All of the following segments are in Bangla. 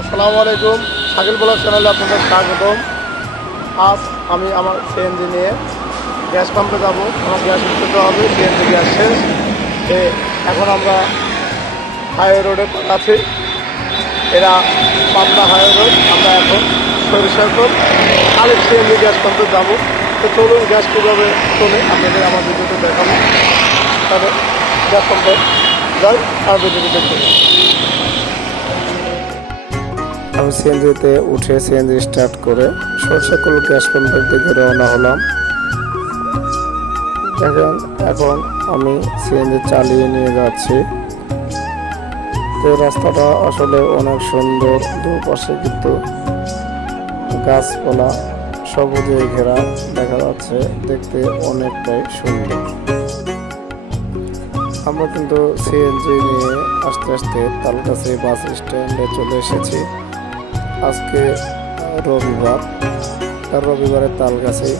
আসসালামু আলাইকুম, শাকিল ব্লগ চ্যানেলে আপনাদের স্বাগতম। আজ আমি আমার সিএনজি নিয়ে গ্যাস পাম্পে যাব। আমার গ্যাস উঠতে হবে, সিএনজি গ্যাস শেষ। এখন আমরা হাইওয়ে রোডে আছি। এরা পাবনা হাইওয়ে রোড। আমরা এখন সরিষাখোল আলিফ সিএনজি গ্যাস পাম্পে যাব। তো চলুন গ্যাস কীভাবে চলে আপনাদের আমার ভিডিওতে দেখাবো। তবে গ্যাস পাম্পে যাই আর ভিডিওটি দেখতে। আমি সিএনজিতে উঠে সিএনজি স্টার্ট করে সরিষাখোল গ্যাস পাম্পের দিকে রওনা হলাম। দেখেন এখন আমি সিএনজি চালিয়ে নিয়ে যাচ্ছি। এই রাস্তাটা আসলে অনেক সুন্দর, দুপাশে কিন্তু গাছপালা সবুজে ঘেরা দেখা যাচ্ছে, দেখতে অনেকটাই সুন্দর। আমরা কিন্তু সিএনজি নিয়ে আস্তে আস্তে তালগাছি বাস স্ট্যান্ডে চলে এসেছি। আজকে রবিবারে তালগাছি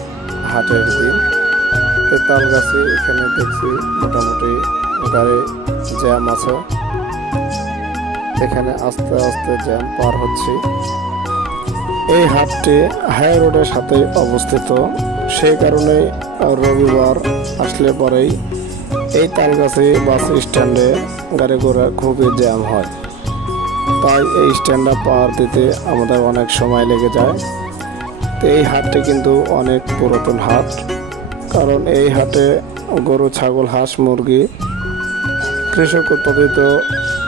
হাটের দিন। তালগাছি এখানে দেখছি মোটামুটি গাড়ি জ্যাম আছে। এখানে আস্তে আস্তে জ্যাম পার হচ্ছে। এই হাটটি হাই রোডের সাথে অবস্থিত, সেই কারণে রবিবার আসলে পরেই এই তালগাছি বাস স্ট্যান্ডে গাড়ি ঘোড়া খুবই জ্যাম হয়। তাই এই স্ট্যান্ডটা পার দিতে আমাদের অনেক সময় লেগে যায়। তো এই হাটটি কিন্তু অনেক পুরাতন হাট, কারণ এই হাটে গরু, ছাগল, হাঁস, মুরগি, কৃষক উৎপাদিত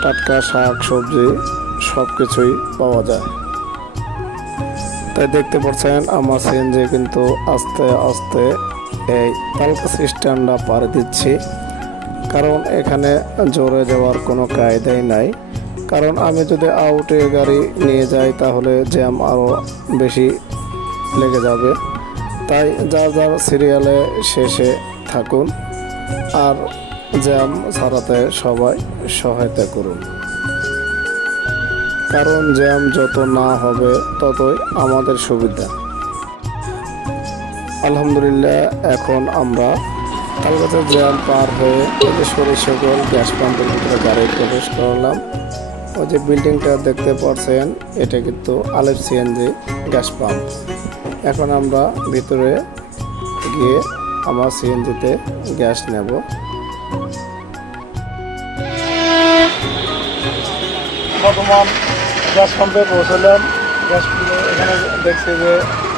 টাটকা শাক সবজি সব কিছুই পাওয়া যায়। তাই দেখতে পাচ্ছেন আমার সিএনজি কিন্তু আস্তে আস্তে এই তালগাছি স্ট্যান্ডটা পার দিচ্ছি, কারণ এখানে জোরে যাওয়ার কোনো কায়দাই নাই। কারণ আমি যদি আউটে গাড়ি নিয়ে যাই তাহলে জ্যাম আরও বেশি লেগে যাবে। তাই যার যার সিরিয়ালে শেষে থাকুন আর জ্যাম ছাড়াতে সবাই সহায়তা করুন, কারণ জ্যাম যত না হবে ততই আমাদের সুবিধা। আলহামদুলিল্লাহ এখন আমরা তালগাছির জ্যাম পার হয়ে সরিষাখোল গ্যাস পাম্পের ভিতরে গাড়ি প্রবেশ করলাম। ওই যে বিল্ডিংটা দেখতে পাচ্ছেন, এটা কিন্তু আলিফ সিএনজি গ্যাস পাম্প। এখন আমরা ভিতরে গিয়ে আমার সিএনজিতে গ্যাস নেব। বর্তমান গ্যাস পাম্পে পৌঁছলাম। গ্যাস এখানে দেখছি যে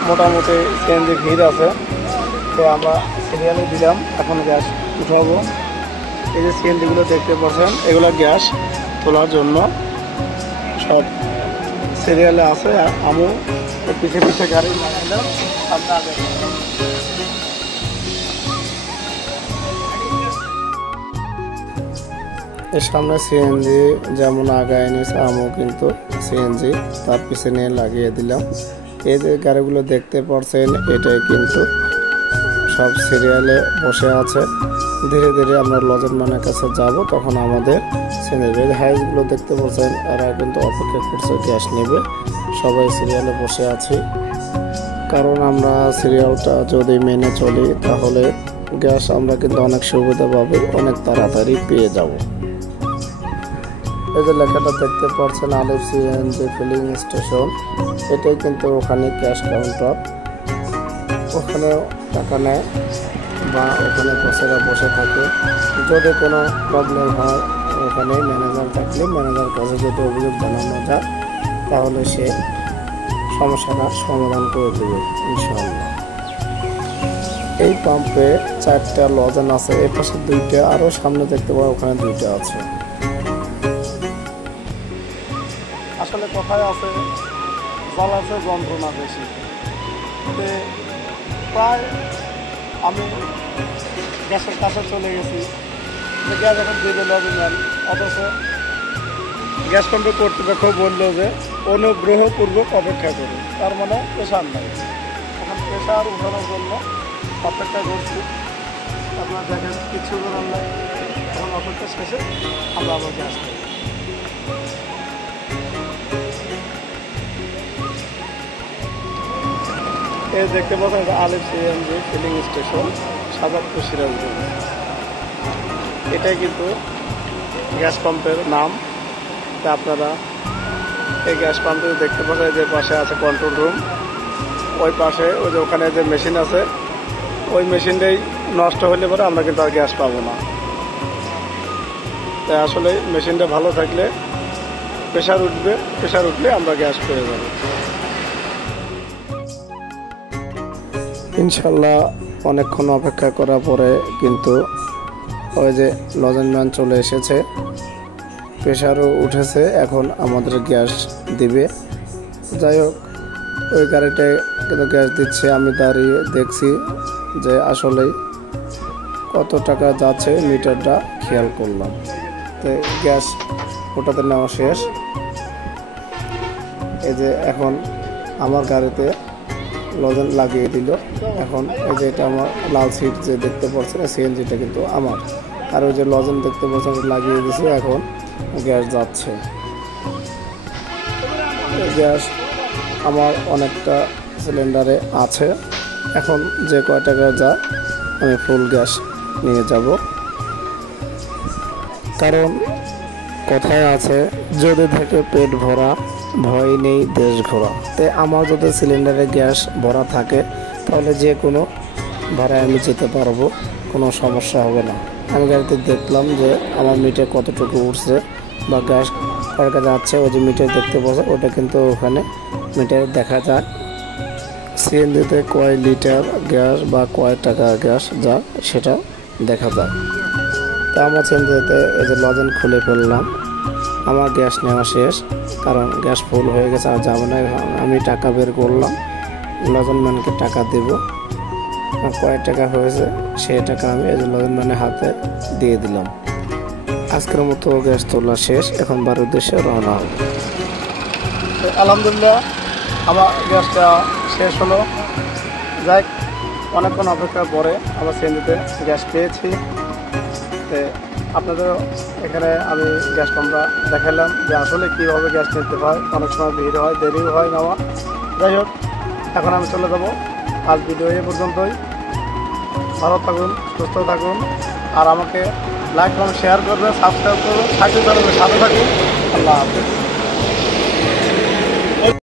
মোটামুটি সিএনজি ভিড় আছে। তো আমরা সিরিয়ালে দিলাম, এখন গ্যাস উঠাবো। এই যে সিএনজিগুলো দেখতে পাচ্ছেন, এগুলো গ্যাস তোলার জন্য সব সিরিয়ালে আছে। আমি পিছিয়ে পিছিয়ে গাড়ি লাগাইলাম, সামনে আগে এর সামনে সিএনজি যেমন আগায় নিয়েছে, আমিও কিন্তু সিএনজি তার পিছনে লাগিয়ে দিলাম। এই যে গাড়িগুলো দেখতে পাচ্ছেন, এটাই কিন্তু সব সিরিয়ালে বসে আছে। ধীরে ধীরে আমরা লজনম্যানের কাছে যাব, তখন আমাদের সিএনজি হাইসগুলো দেখতে পাচ্ছেন, এরা কিন্তু অপেক্ষা করছে গ্যাস নেবে। সবাই সিরিয়ালে বসে আছি, কারণ আমরা সিরিয়ালটা যদি মেনে চলি তাহলে গ্যাস আমরা কিন্তু অনেক সুবিধাভাবে অনেক তাড়াতাড়ি পেয়ে যাব। এই যে লেখাটা দেখতে পাচ্ছেন আলিফ সিএনজি ফিলিং স্টেশন, এটাই কিন্তু ওখানে ক্যাশ কাউন্টার। ওখানে টাকা নেয় বা ওখানে বসেরা বসে থাকে। যদি কোনো প্রবলেম হয় ওখানে ম্যানেজার থাকলে ম্যানেজার কাছে যদি অভিযোগ জানানো যায় তাহলে সে সমস্যাটা সমাধান করে দেবে ইনশাআল্লাহ। এই পাম্পে 4টা লজেন আছে, এর পাশে 2টা, আরও সামনে দেখতে পাবো ওখানে 2টা আছে। আসলে কথায় আছে, জ্বালাতে যন্ত্রণা বেশি। প্রায় আমি গ্যাসের কাছে চলে গেছি, গ্যাস এখন দিয়ে দিল অভিযান। অথচ গ্যাস পাম্পের কর্তৃপক্ষ বললো যে অনুগ্রহপূর্বক অপেক্ষা করুন, তার মানে প্রেশার নাই। এখন প্রেশার উঠানোর জন্য অপেক্ষা করছি। আপনারা দেখেন কিছু করার নাই। এখন অপেক্ষা শেষে আমরা আবার গ্যাস নেব। এই দেখতে পাচ্ছেন আলিফ CNG filling station, Shahjadpur, Sirajganj. এটাই কিন্তু গ্যাস পাম্পের নাম। তা আপনারা এই গ্যাস পাম্পে দেখতে পাচ্ছেন যে পাশে আছে কন্ট্রোল রুম, ওই পাশে ওই যে ওখানে যে মেশিন আছে ওই মেশিনটাই নষ্ট হলে পরে আমরা কিন্তু আর গ্যাস পাবো না। তাই আসলে মেশিনটা ভালো থাকলে প্রেশার উঠবে, প্রেশার উঠলে আমরা গ্যাস পেয়ে যাব ইনশাল্লাহ। অনেকক্ষণ অপেক্ষা করার পরে কিন্তু ওই যে লজেনম্যান চলে এসেছে, প্রেশারও উঠেছে, এখন আমাদের গ্যাস দিবে। যাই হোক, ওই গাড়িটায় কিন্তু গ্যাস দিচ্ছে, আমি দাঁড়িয়ে দেখছি যে আসলেই কত টাকা যাচ্ছে মিটারটা খেয়াল করলাম। তো গ্যাস ওটাতে নেওয়া শেষ। এই যে এখন আমার গাড়িতে লজেন লাগিয়ে দিল। এখন এই যে এটা আমার লাল সিট যে দেখতে পাচ্ছেন সিএনজিটা কিন্তু আমার, আর ওই যে লজেন দেখতে পাচ্ছেন লাগিয়ে দিয়েছে, এখন গ্যাস যাচ্ছে। গ্যাস আমার অনেকটা সিলিন্ডারে আছে, এখন যে কয় টাকা যায় আমি ফুল গ্যাস নিয়ে যাব। কারণ কথায় আছে যদি থাকে পেট ভরা ভয় নেই দেশ ঘোরা। তাই আমার যদি সিলিন্ডারে গ্যাস ভরা থাকে তাহলে যে কোনো ভাড়ায় আমি যেতে পারবো, কোনো সমস্যা হবে না। আমি গাড়িতে দেখলাম যে আমার মিটার কতটুকু উঠছে বা গ্যাস কয়টা যাচ্ছে, ওই যে মিটার দেখতে পাচ্ছে ওটা কিন্তু ওখানে মিটারে দেখা যায়। সিএনজিতে কয় লিটার গ্যাস বা কয় টাকা গ্যাস যা সেটা দেখা যায়। তা আমার সিএনজিতে এই যে লজেন খুলে ফেললাম, আমার গ্যাস নেওয়া শেষ, কারণ গ্যাস ফুল হয়ে গেছে আর যাবে না। আমি টাকা বের করলাম, লজেনম্যানকে টাকা দেব, কয় টাকা হয়েছে সেই টাকা আমি এই যে লজেনম্যানের হাতে দিয়ে দিলাম। আজকের মতো গ্যাস তোলা শেষ, এখন বাড়ির উদ্দেশ্যে রওনা হবে। আলহামদুলিল্লাহ আমার গ্যাসটা শেষ হলো। যাই অনেকক্ষণ অপেক্ষার পরে আমার সিএনজিতে গ্যাস পেয়েছি। তো আপনাদের এখানে আমি গ্যাস পাম্পটা দেখালাম যে আসলে কীভাবে গ্যাস নিতে হয়। অনেক সময় ভিড় হয়, দেরিও হয় নেওয়া। যাই হোক, এখন আমি চলে যাব। আজ ভিডিও এই পর্যন্তই। ভালো থাকুন, সুস্থ থাকুন, আর আমাকে লাইক এবং শেয়ার করবেন, সাবস্ক্রাইব করবেন, সাথে থাকুন। আল্লাহ হাফেজ।